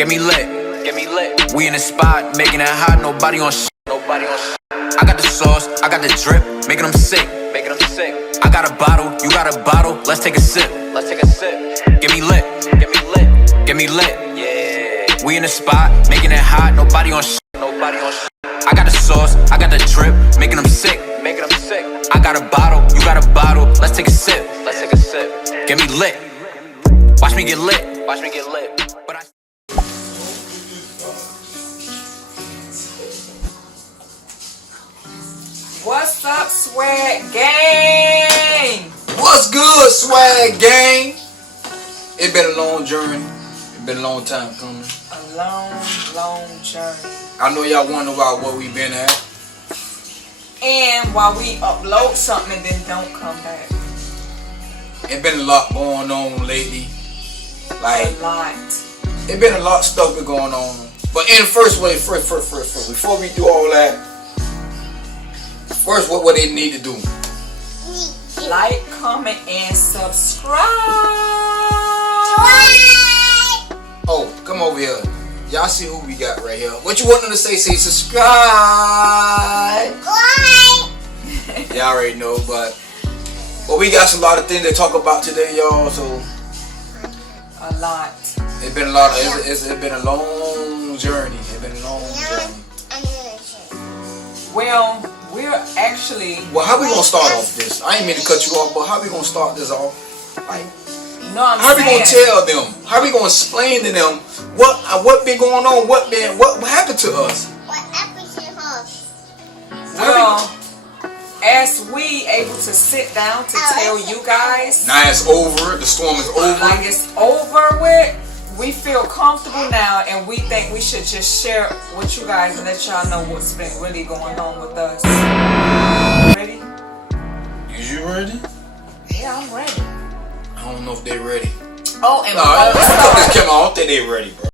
Get me lit, get me lit. We in the spot, making it hot, nobody on shit. Nobody on shit. I got the sauce, I got the drip, making them sick, making them sick. I got a bottle, you got a bottle, let's take a sip. Let's take a sip. Get me lit, get me lit, get me lit. Yeah. We in the spot, making it hot, nobody on shit. Nobody on shit. I got the sauce, I got the drip, making them sick, making them sick. I got a bottle, you got a bottle, let's take a sip. Let's take a sip. Get me lit. Watch me get lit. Watch me get lit. But I What's up, Swag Gang? What's good, Swag Gang? It been a long journey. It been a long time coming. A long journey. I know y'all wonder about what we been at. And while we upload something and then don't come back. It been a lot going on lately. Like A lot. it been a lot of stuff been going on. But in the first, before we do all that, first what they need to do? Like, comment, and subscribe. Oh, come over here. Y'all see who we got right here. What you want them to say? Say subscribe. Y'all already know, but we got a lot of things to talk about today, y'all. So A lot. it's been a lot. It's been a long journey. It's been a long journey. Well, we're actually. Well, how we gonna start off this? I ain't mean to cut you off, but how we gonna start this off? Like, how we gonna tell them? How we gonna explain to them what been going on? What happened to us? What happened to us? Well, as we able to sit down to tell you guys, Now it's over. The storm is over. like it's over with. We feel comfortable now, and we think we should just share with you guys and let y'all know what's been really going on with us. Ready? Is you ready? Yeah, I'm ready. I don't know if they ready. Oh, and No, I before we cut this start, camera. I don't think they ready, bro.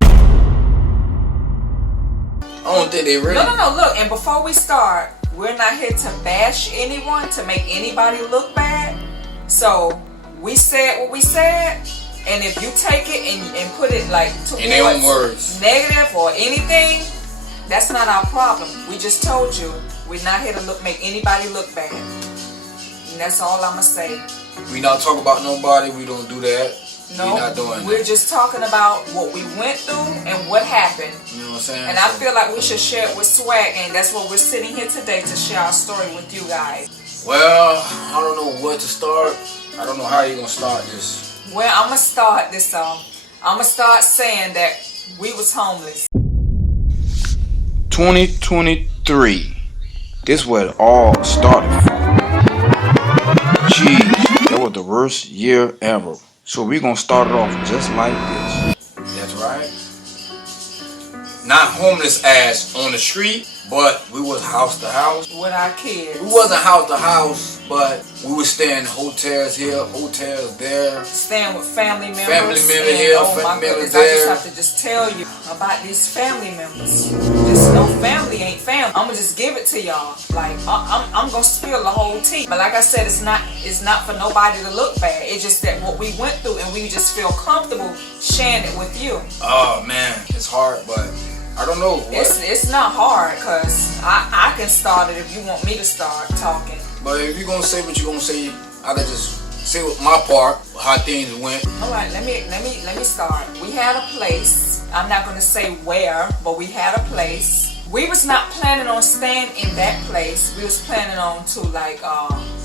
I don't think they ready. no. Look, and before we start, we're not here to bash anyone, to make anybody look bad. So we said what we said. And if you take it and put it like In their own words. negative or anything, that's not our problem. We just told you we're not here to make anybody look bad. And that's all I'ma say. We not talk about nobody. We don't do that. No, we not doing we're that. just talking about what we went through and what happened. You know what I'm saying? And I feel like we should share it with Swag, and that's what we're sitting here today to share our story with you guys. Well, I don't know what to start. I don't know how you gonna start this. Well, I'm gonna start this off. I'm gonna start saying that we was homeless. 2023. This is where it all started from. Jeez, that was the worst year ever. So we're gonna start it off just like this. That's right. Not homeless ass on the street, but we was house to house. With our kids. We wasn't house to house, but we was staying in hotels here, hotels there. Staying with family members. Family member and, here, oh my family member goodness, there. I just have to just tell you about these family members. Just no family ain't family. I'm gonna just give it to y'all. Like I'm gonna spill the whole tea. But like I said, it's not for nobody to look bad. It's just that what we went through, and we just feel comfortable sharing it with you. Oh man, it's hard, but I don't know. It's not hard, cause I can start it if you want me to start talking. But if you're gonna say what you're gonna say, I can just say what my part, how things went. All right, let me start. We had a place. I'm not gonna say where, but we had a place. We was not planning on staying in that place. We was planning on to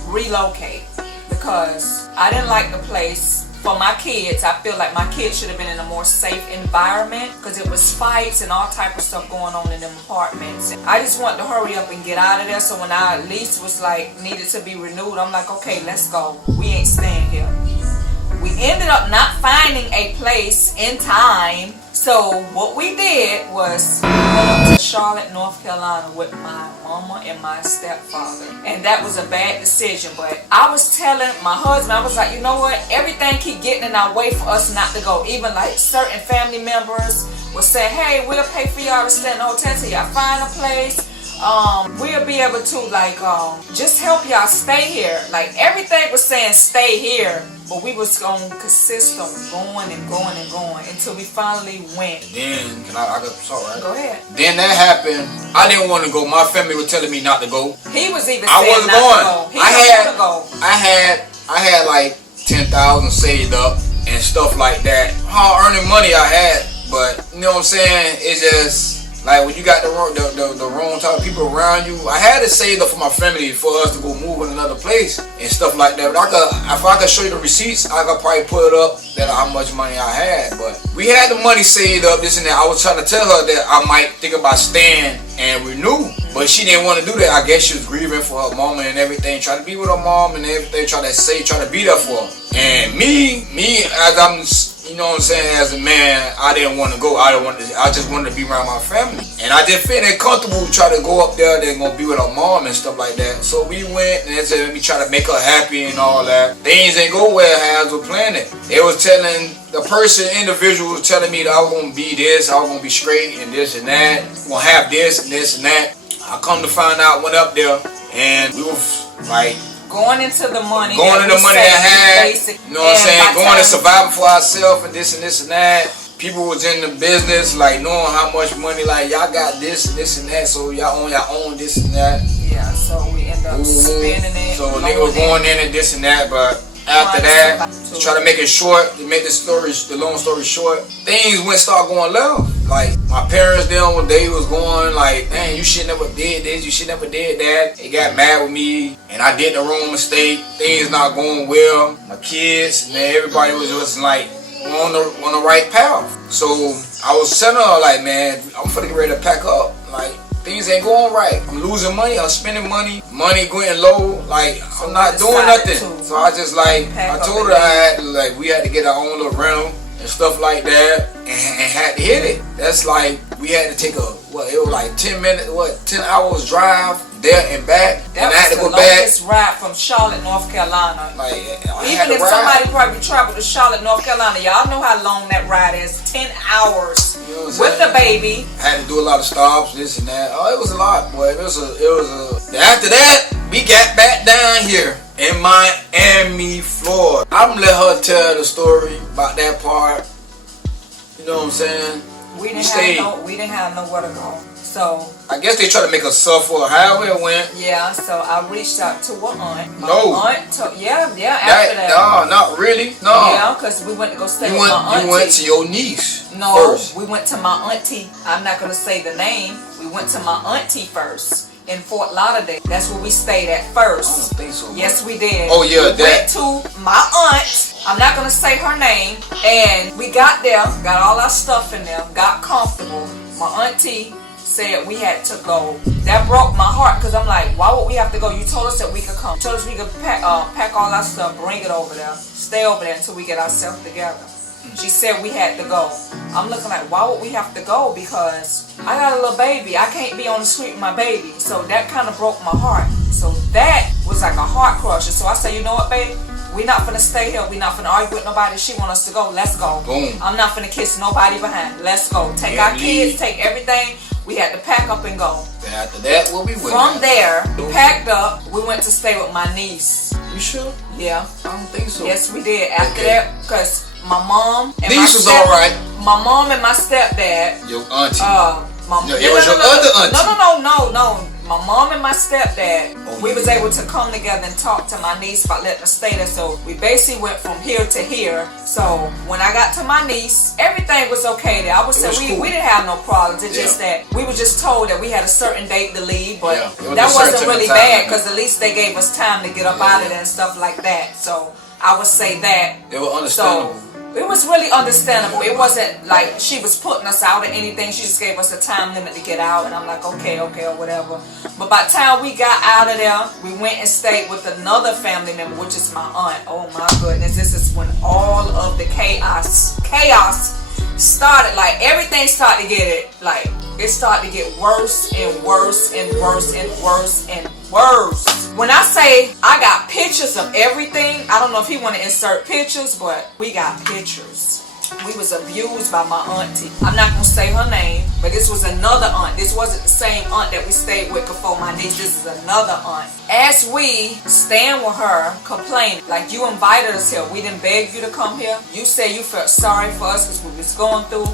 relocate, because I didn't like the place. For my kids, I feel like my kids should have been in a more safe environment, because it was fights and all type of stuff going on in them apartments. I just wanted to hurry up and get out of there, so when our lease was needed to be renewed, I'm like, okay, let's go. We ain't staying here. We ended up not finding a place in time, so what we did was went up to Charlotte, North Carolina with my mama and my stepfather. And that was a bad decision, but I was telling my husband, I was like, you know what, everything keep getting in our way for us not to go. Even like certain family members were saying, hey, we'll pay for y'all to stay in the hotel till y'all find a place. we'll be able to like just help y'all stay here. Like everything was saying stay here, but we was gonna consist on going and going and going until we finally went. Then I got talk, right? Go ahead. Then that happened. I didn't want to go. My family was telling me not to go. He was even I saying wasn't not going. to go. He I didn't want to go. I had like 10,000 saved up and stuff like that. Hard earning money I had, but you know what I'm saying? It's just like when you got the wrong type of people around you. I had to save up for my family for us to go move in another place and stuff like that. But if I could show you the receipts, I could probably put it up that how much money I had. But we had the money saved up, this and that. I was trying to tell her that I might think about staying and renew, but she didn't want to do that. I guess she was grieving for her mama and everything, trying to be with her mom and everything, trying to be there for her. And me as I'm, you know what I'm saying, as a man, I didn't want to go. I just wanted to be around my family. And I didn't feel comfortable to try to go up there. They're going to be with her mom and stuff like that. So we went and they said, let me try to make her happy and all that. Things didn't go well as we planned it. They was telling, individual was telling me that I was going to be this, I was going to be straight and this and that. Going to have this and this and that. I come to find out, went up there and we was like, Going into the money I had, basic, you know what I'm saying, going to surviving for ourselves and this and that. People was in the business, like knowing how much money, like y'all got this and that, so y'all own this and that. Yeah, so we end up spending it. So they were going in and this and that, but after that, to try to make it short, to make the long story short, things start going left. Like my parents, they was going like, dang, you should never did this, you should never did that. They got mad with me, and I did the wrong mistake. Things not going well. My kids and everybody was just like on the right path. So I was telling her like, man, I'm finna get ready to pack up. Like things ain't going right. I'm losing money. I'm spending money. Money going low. Like I'm not doing nothing. So I just like I told her we had to get our own little rental and stuff like that, and had to hit it. That's like we had to take it was like 10 hours drive there and back. That and I had to go was the back. longest ride from Charlotte, North Carolina. Like even if somebody probably traveled to Charlotte, North Carolina, y'all know how long that ride is. 10 hours with the baby. I had to do a lot of stops, this and that. Oh, it was a lot, boy. It was a. After that, we got back down here in Miami, Florida. I'm gonna let her tell the story about that part. You know what I'm saying? We didn't have nowhere to go. So I guess they try to make us suffer. However it went. Yeah. So I reached out to her aunt. My no. Aunt after that. No, not really. No. Yeah, because we went to go stay with my auntie. You went to your niece. No, first. We went to my auntie. I'm not gonna say the name. We went to my auntie first. In Fort Lauderdale. That's where we stayed at first. I don't think so. Yes, we did. Oh yeah, we went to my aunt. I'm not gonna say her name. And we got there, got all our stuff in there, got comfortable. My auntie said we had to go. That broke my heart because I'm like, why would we have to go? You told us that we could come. You told us we could pack all our stuff, bring it over there, stay over there until we get ourselves together. She said we had to go. I'm looking like, why would we have to go? Because I got a little baby. I can't be on the street with my baby. So that kind of broke my heart. So that was like a heart crusher. So I said, you know what, babe? We're not finna stay here. We're not finna argue with nobody. She want us to go. Let's go. Boom. I'm not finna kiss nobody behind. Let's go. Take our kids, take everything. We had to pack up and go. And after that, what we went. From there, we packed up. We went to stay with my niece. You sure? Yeah. I don't think so. Yes, we did. After that, because my mom and niece was alright. My mom and my stepdad. Your auntie. It was your other auntie. No. My mom and my stepdad, we was able to come together and talk to my niece about letting us stay there. So we basically went from here to here. So when I got to my niece, everything was okay there. I would say we didn't have no problems. It's just that we were just told that we had a certain date to leave, but that wasn't really bad because at least they gave us time to get up out of there and stuff like that. So I would say that. They were understandable. So, it was really understandable. It wasn't like she was putting us out or anything. She just gave us a time limit to get out. And I'm like, okay, or whatever. But by the time we got out of there, we went and stayed with another family member, which is my aunt. Oh my goodness. This is when all of the chaos started. Like everything started to it started to get worse and worse and worse and worse and worse. When I say I got pictures of everything, I don't know if he want to insert pictures, but we got pictures. We was abused by my auntie. I'm not gonna say her name, but this was another aunt. This wasn't the same aunt that we stayed with before my niece. This is another aunt. As we stand with her, complaining, like, you invited us here. We didn't beg you to come here. You said you felt sorry for us because we was going through.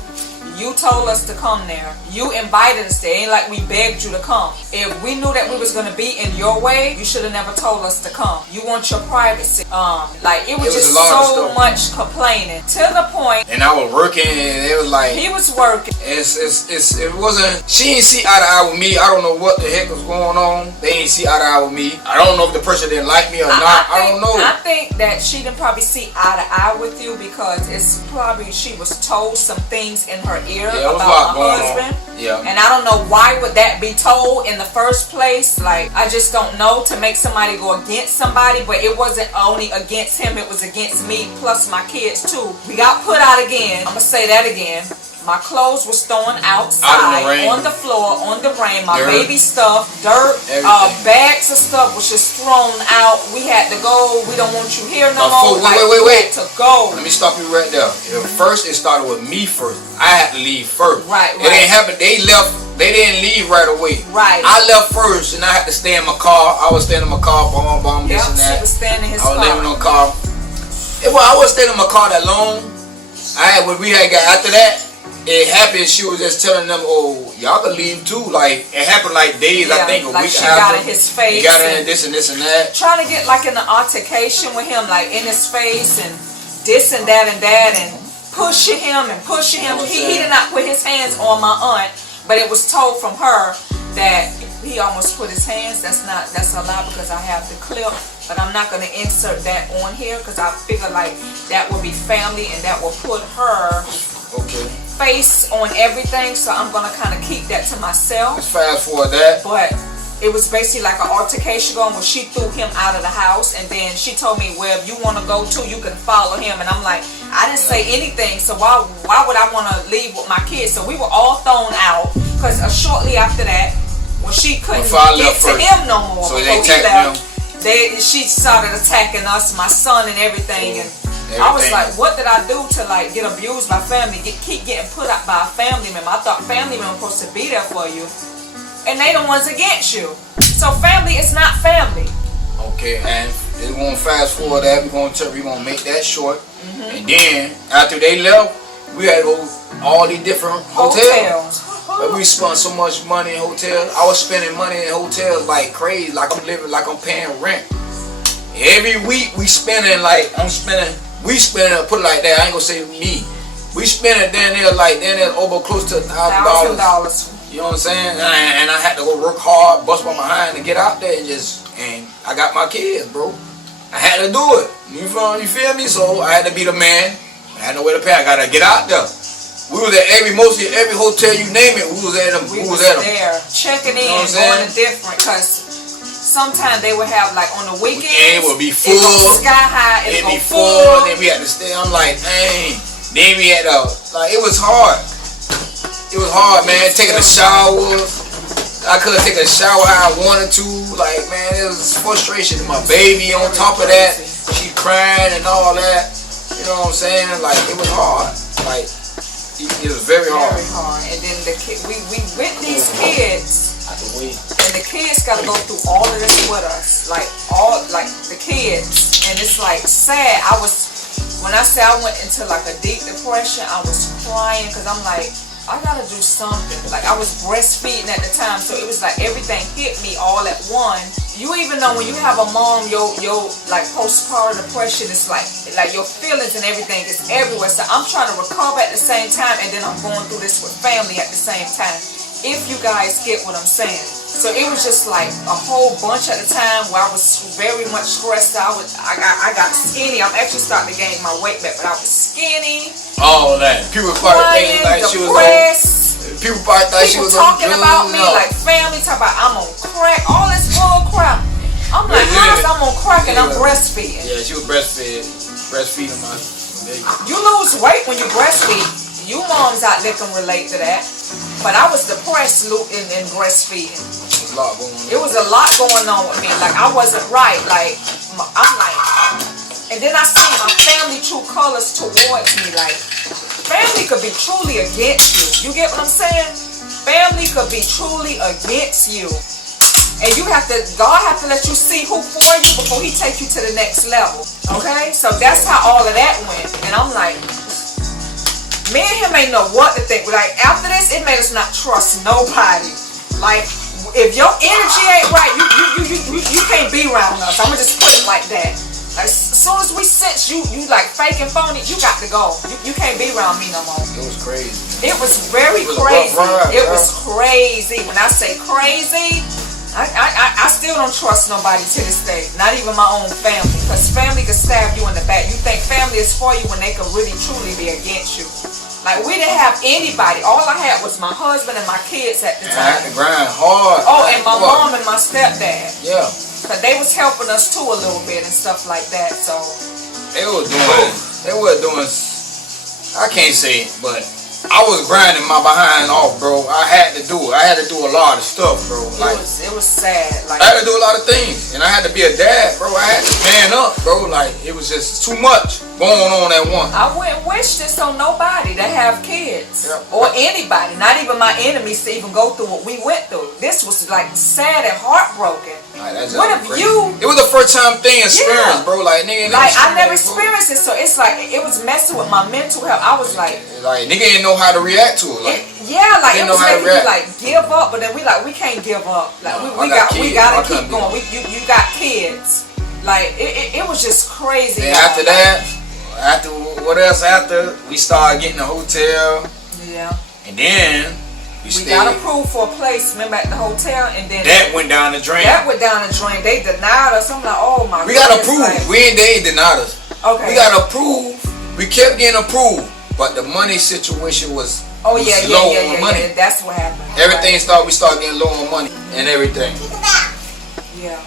You told us to come there. You invited us there. Ain't like we begged you to come. If we knew that we was gonna be in your way, you should have never told us to come. You want your privacy. Like it was just so much complaining to the point. And I was working, and it was like he was working. It wasn't. She didn't see eye to eye with me. I don't know what the heck was going on. They didn't see eye to eye with me. I don't know if the person didn't like me or not. I don't know. I think that she didn't probably see eye to eye with you because it's probably she was told some things in her ear about my husband. Yeah. And I don't know why would that be told in the first place. Like, I just don't know, to make somebody go against somebody. But it wasn't only against him, it was against me plus my kids too. We got put out again. I'm gonna say that again. My clothes was thrown outside, on the floor, on the rain. My baby stuff, dirt, bags of stuff was just thrown out. We had to go. We don't want you here no more. Wait. To go. Let me stop you right there. First, it started with me first. I had to leave first. Right. It didn't happen. They left. They didn't leave right away. Right. I left first, and I had to stay in my car. I was staying in my car, bomb, this and that. She was staying in his car. I was living in the car. I wasn't staying in my car that long. When we had got after that. It happened, she was just telling them, oh, y'all can leave too. Like, it happened like days, I think, a week she after. Got in his face. Got in this and that. Trying to get like in an altercation with him, like in his face and this and that and pushing him and pushing him. He did not put his hands on my aunt, but it was told from her that he almost put his hands. That's a lie because I have the clip. But I'm not going to insert that on here because I figure like that will be family and that will put her face on everything. So I'm going to kind of keep that to myself. Let's fast forward that. But it was basically like an altercation going where she threw him out of the house. And then she told me, well, if you want to go too, you can follow him. And I'm like, I didn't say anything. So why would I want to leave with my kids? So we were all thrown out because shortly after that, when she couldn't get to him no more, so they attacked him. She started attacking us, my son and everything. And I was like, what did I do to like get abused by family, keep getting put out by a family member? I thought family members were supposed to be there for you, and they the ones against you. So family is not family. Okay, and we're gonna fast forward that. We're gonna make that short. And then after they left, we had to go all these different hotels. But we spent so much money in hotels. I was spending money in hotels like crazy, like I'm living, like I'm paying rent. Every week we spending like we spending, put it like that. I ain't gonna say me. We spending down there over close to $1,000. You know what I'm saying? And I had to go work hard, bust my behind to get out there and I got my kids, bro. I had to do it. You feel me? So I had to be the man. I had nowhere to pay. I gotta get out there. We was at mostly every hotel you name it. We was at them. We was there checking in, going to different, because sometimes they would have like on the weekends. It would be full. Sky high. It'd be full. And then we had to stay. I'm like, dang. Then we had it was hard. It was hard, man. Taking a shower. I couldn't take a shower how I wanted to. Like, man, it was frustration. My baby on top of that, she crying and all that. You know what I'm saying? Like, it was hard. Like. It was very hard. Very hard. And then we with these kids, and the kids got to go through all of this with us, like the kids, and it's like sad. When I say I went into like a deep depression, I was crying because I'm like, I gotta do something. Like I was breastfeeding at the time, so it was like everything hit me all at once. You even know when you have a mom, your like postpartum depression is like your feelings and everything is everywhere. So I'm trying to recover at the same time, and then I'm going through this with family at the same time. If you guys get what I'm saying. So it was just like a whole bunch at the time where I was very much stressed out. I got skinny. I'm actually starting to gain my weight back, but I was skinny. All that. People probably thinking like she was on. People probably thought she was talking about me, like family talking about I'm on crack, all this bull crap. I'm like, how's I'm on crack and I'm breastfeeding? Yeah, she was breastfeeding my baby. You lose weight when you breastfeed. You moms out there can relate to that. But I was depressed in breastfeeding. It was a lot going on with me. Like I wasn't right. Like I'm like, and then I see my family true colors towards me. Like family could be truly against you. You get what I'm saying? Family could be truly against you. And God have to let you see who for you before he take you to the next level. Okay? So that's how all of that went. And I'm like, me and him ain't know what to think. Like, after this, it made us not trust nobody. Like, if your energy ain't right, you can't be around us. I'm gonna just put it like that. Like, as soon as we sense you like fake and phony, you got to go. You can't be around me no more. It was crazy. It was very crazy. It was crazy. When I say crazy, I still don't trust nobody to this day. Not even my own family. Because family can stab you in the back. You think family is for you when they could really truly be against you. Like, we didn't have anybody. All I had was my husband and my kids at the time. I had to grind hard. Oh, and my mom and my stepdad. Yeah. Because they was helping us too a little bit and stuff like that. So they were doing, I can't say it, but I was grinding my behind off, bro. I had to do it. I had to do a lot of stuff, bro. Like, it was sad. Like, I had to do a lot of things, and I had to be a dad, bro. I had to man up, bro. Like, it was just too much going on at once. I wouldn't wish this on nobody that have kids, yeah. Or anybody, not even my enemies, to even go through what we went through. This was like sad and heartbroken. What if you? It was the first time thing experience, bro. Like, nigga, like I never experienced it, so it's like it was messing with my mental health. I was like nigga didn't know how to react to it. Like, it was making me like give up, but then we can't give up. Like we gotta keep going. You got kids. Like it was just crazy. And after what else? After we started getting a hotel. Yeah. And then we got approved for a place, remember, at the hotel, and then that went down the drain. They denied us. I'm like, oh my god. We got approved. Like, they denied us. Okay. We got approved. We kept getting approved, but the money situation was low on money. Yeah, that's what happened. Everything we started getting low on money and everything. Yeah.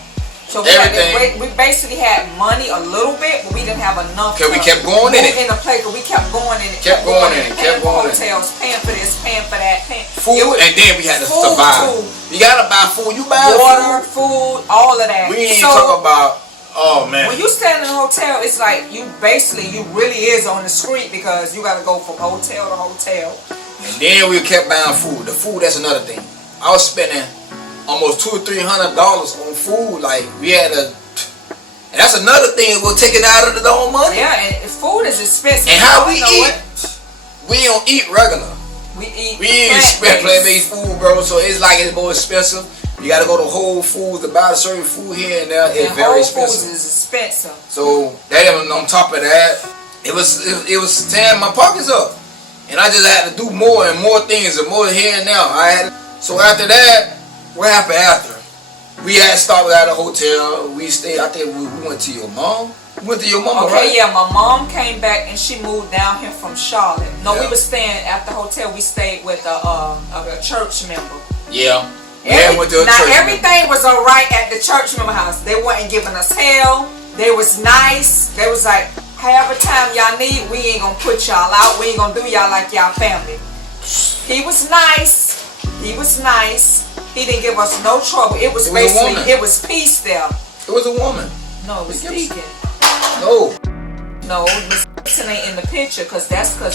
So we basically had money a little bit, but we didn't have enough. Cause we kept going in it. In the place, we kept going in it. Kept going in it. Paying for hotels, paying for this, paying for that, food, and then we had to survive. Too. You gotta buy food. You buy water, food, all of that. We ain't talk about. Oh man. When you stand in a hotel, it's like you really is on the street because you gotta go from hotel to hotel. And then we kept buying food. The food, that's another thing. I was spending almost $200 or $300 on food. Like, we had and that's another thing. We'll take it out of the own money. Yeah, and food is expensive. And how we eat, we don't eat regular. We eat plant-based food, bro. So it's like it's more expensive. You gotta go to Whole Foods to buy certain food here and there. It's very expensive. Whole Foods is expensive. So that on top of that, it was tearing my pockets up. And I just had to do more and more things and more here and now. So after that, what happened after? We had stopped at a hotel. We stayed. I think we went to your mom. We went to your mom, right? Okay, yeah. My mom came back and she moved down here from Charlotte. No, we were staying at the hotel. We stayed with a church member. Yeah. Everything was alright at the church member house. They wasn't giving us hell. They was nice. They was like, however time y'all need, we ain't gonna put y'all out. We ain't gonna do y'all like y'all family. He was nice. He didn't give us no trouble. It was peace there. It was a woman. No, it was Deacon. No, Miss Dixon ain't in the picture because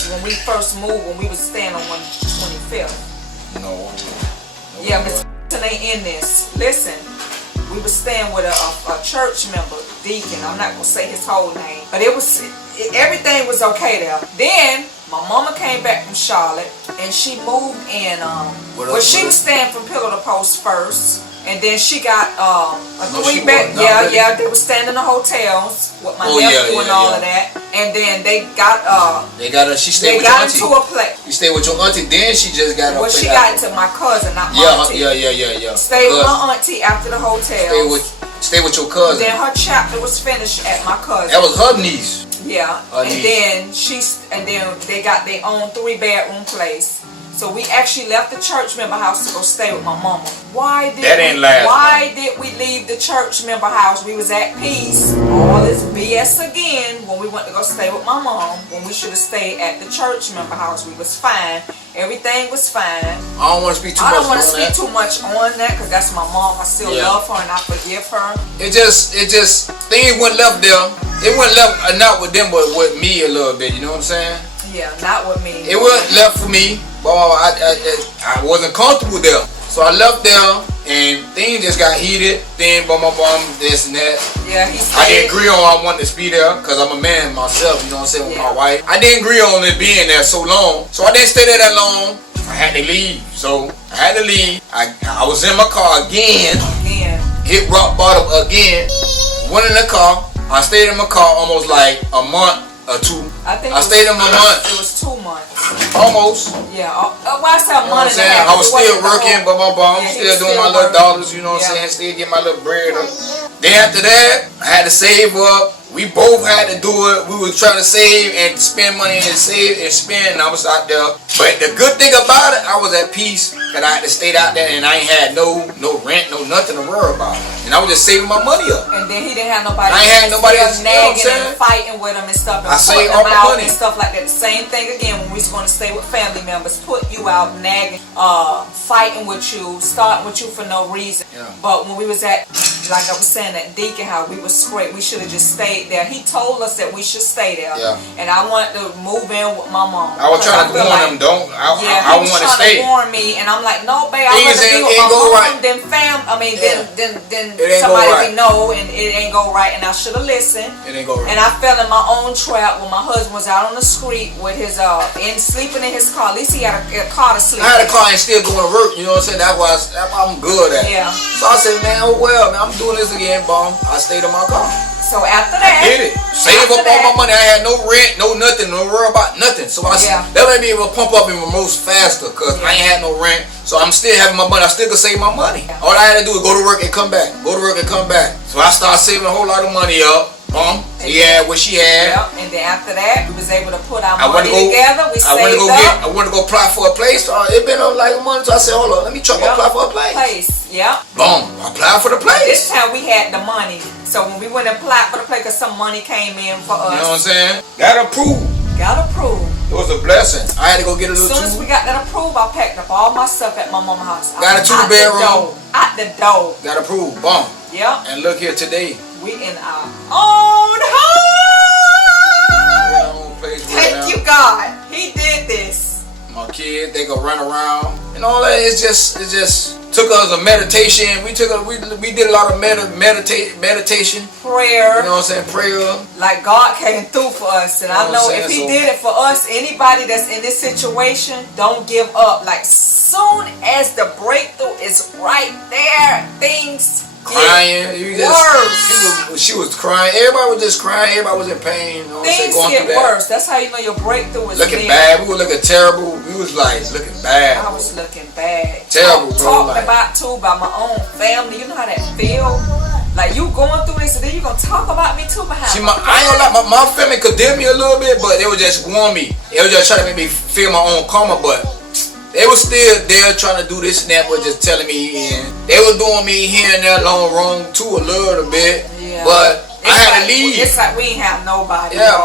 when we first moved, when we was staying on 125th. No. Yeah, Miss Dixon ain't in this. Listen, we was staying with a church member, Deacon. I'm not gonna say his whole name, but everything was okay there. Then my mama came back from Charlotte and she moved in. She was staying from pillar to post first, and then she got a 3-bed. Yeah, they were staying in the hotels with my nephew and all of that. And then they got she stayed with your auntie. Into a place. You stayed with your auntie, then she just got. Well, she got into my cousin, not my auntie. Yeah. Stayed with my auntie after the hotel. Stay with your cousin. Then her chapter was finished at my cousin. That was her niece. Yeah, then they got their own 3-bedroom place. So we actually left the church member house to go stay with my mama. Why did we leave the church member house? We was at peace. All this BS again when we went to go stay with my mom. When we should have stayed at the church member house. We was fine. Everything was fine. I don't want to speak too much on that because that's my mom. I still love her and I forgive her. It just things went left there. It went left not with them but with me a little bit. You know what I'm saying? Yeah, not with me. It wasn't left for me. Well, I wasn't comfortable there. So I left there, and things just got heated. Then, this and that. Yeah, he said. I didn't agree on I wanted to be there, because I'm a man myself, you know what I'm saying, with my wife. I didn't agree on it being there so long. So I didn't stay there that long. I had to leave. So I had to leave. I was in my car again. Hit rock bottom again. Went in the car. I stayed in my car almost like a month or two. I stayed in my month. It was 2 months. Almost. Yeah. Why is that You know what I'm saying? I was still working, but I'm still doing my little dollars, you know what I'm saying? Still getting my little bread up. Then after that, I had to save up. We both had to do it. We were trying to save and spend money and save and spend, and I was out there. But the good thing about it, I was at peace, that I had to stay out there, and I ain't had no rent, no nothing to worry about. And I was just saving my money up. And then he didn't have nobody. I ain't had nobody else, nagging and fighting with him and stuff. And I saved all my money and stuff like that. The same thing again when we was going to stay with family members, put you out nagging, fighting with you, starting with you for no reason. Yeah. But when we was at, like I was saying, at Deacon House, we was straight. We should have just stayed there. He told us that we should stay there. Yeah. And I wanted to move in with my mom. I was trying to warn him, I want to stay. He was trying to warn me, and I'm like, no, babe, I want to be with my mom, then somebody we know, and it ain't go right, and I should have listened. It ain't go right. And I fell in my own trap when my husband was out on the street with his sleeping in his car. At least he had a car to sleep. I had a car and still going to work, you know what I'm saying? That's why I'm good at. Yeah. So I said, man, oh well, man, I'm doing this again, bomb. I stayed in my car. So after that, I did it. Save up all my money. I had no rent, no nothing, no worry about nothing. So that made me able to pump up even more faster, because I ain't had no rent. So I'm still having my money. I still could save my money. All I had to do was go to work and come back. Go to work and come back. So I started saving a whole lot of money up. He had what she had. Yep. And then after that, we was able to put our money together. We saved up. I wanted to go apply for a place. It been like a month. So I said, hold on, let me try to apply for a place. Yep. Boom. I applied for the place. This time we had the money. So when we went and applied for the place, because some money came in for us. You know what I'm saying? Got approved. It was a blessing. I had to go get a little As soon as we got that approved, I packed up all my stuff at my mama's house. Got a 2-bedroom. Out the door. Got approved. Boom. Yep. And look here today. We in our own home. Thank you, God. He did this. My kids, they go run around and all that. It just took us a meditation. We did a lot of meditation, prayer. You know what I'm saying? Prayer. Like God came through for us, and I know if He did it for us, anybody that's in this situation, don't give up. Like soon as the breakthrough is right there, things. Crying, she was crying. Everybody was just crying. Everybody was in pain. You know, things get worse. That's how you know your breakthrough is looking bad. We were looking terrible. We was like looking bad. I was looking bad. Terrible, bro. Talked about too by my own family. You know how that feel. Like you going through this, and then you gonna talk about me too behind. See, I ain't gonna lie. My family condemned me a little bit, but they would just warn me. They would just try to make me feel my own karma, but. They were still there trying to do this and that, but just telling me, and they were doing me here and there wrong too a little bit. Yeah. But I had to leave. It's like we ain't have nobody. Yeah,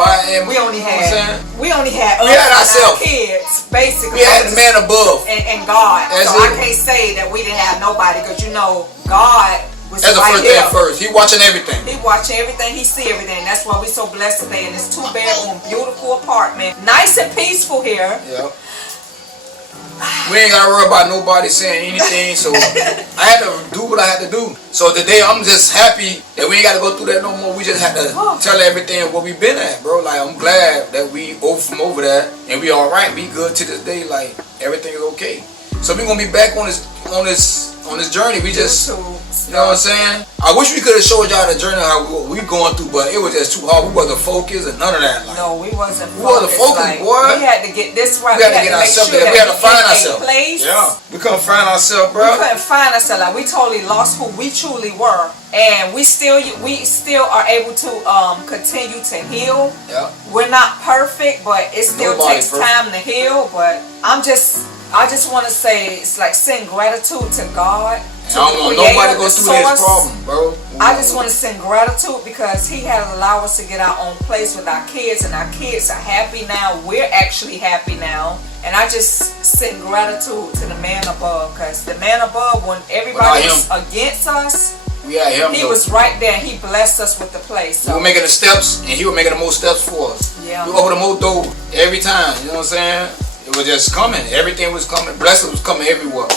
we only had ourselves, kids, basically. We had the man above and God. So I can't say that we didn't have nobody, because you know God. That's the first thing first. He watching everything. He watching everything. He see everything. That's why we so blessed today in this 2-bedroom, beautiful apartment, nice and peaceful here. Yep. We ain't gotta worry about nobody saying anything, so I had to do what I had to do. So today I'm just happy that we ain't gotta go through that no more. We just had to tell everything what we been at, bro. Like I'm glad that we over that and we alright. We good to this day. Like everything is okay. So we gonna be back on this journey. We just, you know what I'm saying? I wish we could have showed y'all the journey how we going through, but it was just too hard. We wasn't focused and none of that. Like, no, we wasn't focused. We wasn't focused, boy. We had to get this right. We had to get ourselves there. We had to find ourselves. Yeah, we couldn't find ourselves, bro. We couldn't find ourselves. Like we totally lost who we truly were, and we still are able to continue to heal. Yeah. We're not perfect, but it still takes time to heal. But I just want to say it's like send gratitude to God. I don't want nobody to go through this problem, bro. I just want to send gratitude because He has allowed us to get our own place with our kids, and our kids are happy now. We're actually happy now. And I just send gratitude to the man above, because the man above, when everybody's against us, We had him. He was right there. He blessed us with the place. So. We were making the steps, and he was making the most steps for us. Yeah. We opened the most door every time. You know what I'm saying? It was just coming. Everything was coming. Blessings was coming everywhere.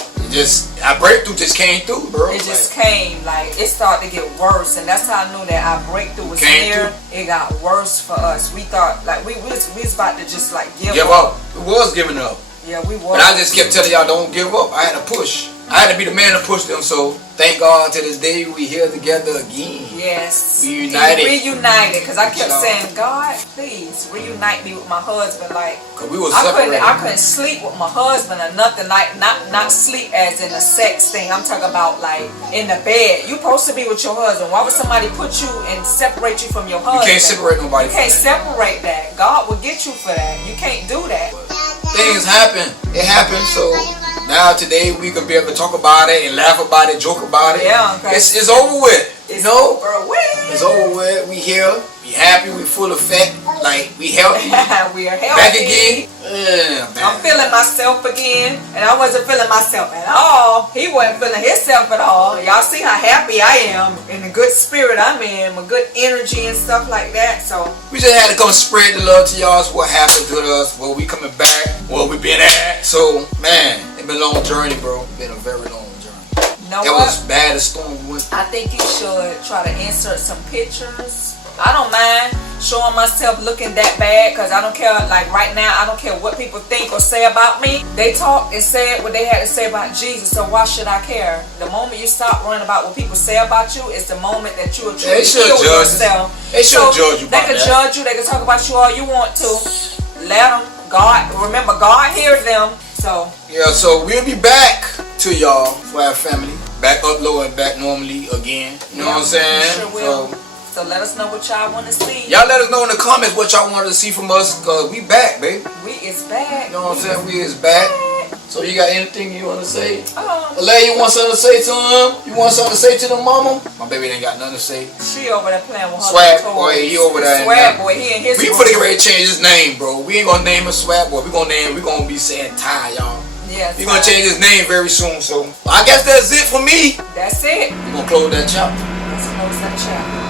Our breakthrough just came through, bro. It just came. Like, it started to get worse. And that's how I knew that our breakthrough was near. It got worse for us. We thought, like, we was about to just, like, give up. We was giving up. Yeah, we was. But I just kept telling y'all, don't give up. I had to push. I had to be the man to push them. So, thank God to this day we here together again. Yes. We united. Reunited. Because I kept saying, God, please reunite me with my husband. Like, because we was separated. I couldn't sleep with my husband or nothing. Like, not sleep as in a sex thing. I'm talking about, like, in the bed. You supposed to be with your husband. Why would somebody put you and separate you from your husband? You can't separate nobody. You can't separate that. God will get you for that. You can't do that. Things happen. It happened. So now today we can be able to talk about it and laugh about it, joke about it. Yeah, okay. It's over with. It's over with. It's over with. We here. We happy. We full of fat. Like we healthy. We are healthy. Back again. Yeah, man. I'm feeling myself again, and I wasn't feeling myself at all. He wasn't feeling himself at all. Y'all see how happy I am, in the good spirit I'm in, with good energy and stuff like that. So we just had to come spread the love to y'all. What happened to us? Where we coming back? Where we been at? So man, it's been a long journey, bro. It's been a very long journey. You know that what? was bad as storm went. I think you should try to insert some pictures. I don't mind showing myself looking that bad, because I don't care. Like right now, I don't care what people think or say about me. They talked and said what they had to say about Jesus, so why should I care? The moment you stop worrying about what people say about you, it's the moment that you will truly kill yourself. They should judge you. They can judge you. They can talk about you all you want to. Let them. God, remember, God hears them. So yeah, so we'll be back to y'all, Swag Family. Back uploading, back normally again. You know what I'm saying? Sure will. So let us know what y'all want to see. Y'all let us know in the comments what y'all wanted to see from us, because we back, baby. We is back. You know what I'm saying? We is back. So you got anything you want to say? Alea, you want something to say to him? You want something to say to them, mama? My baby ain't got nothing to say. She over there playing with her. Swag boy, he over there. Swag boy, he in his We finna get ready to change his name, bro. We ain't gonna name him Swag boy. We gonna be saying Ty, y'all. Yeah, we gonna change his name very soon. So I guess that's it for me. That's it. We gonna close that chapter. Let's close that chapter.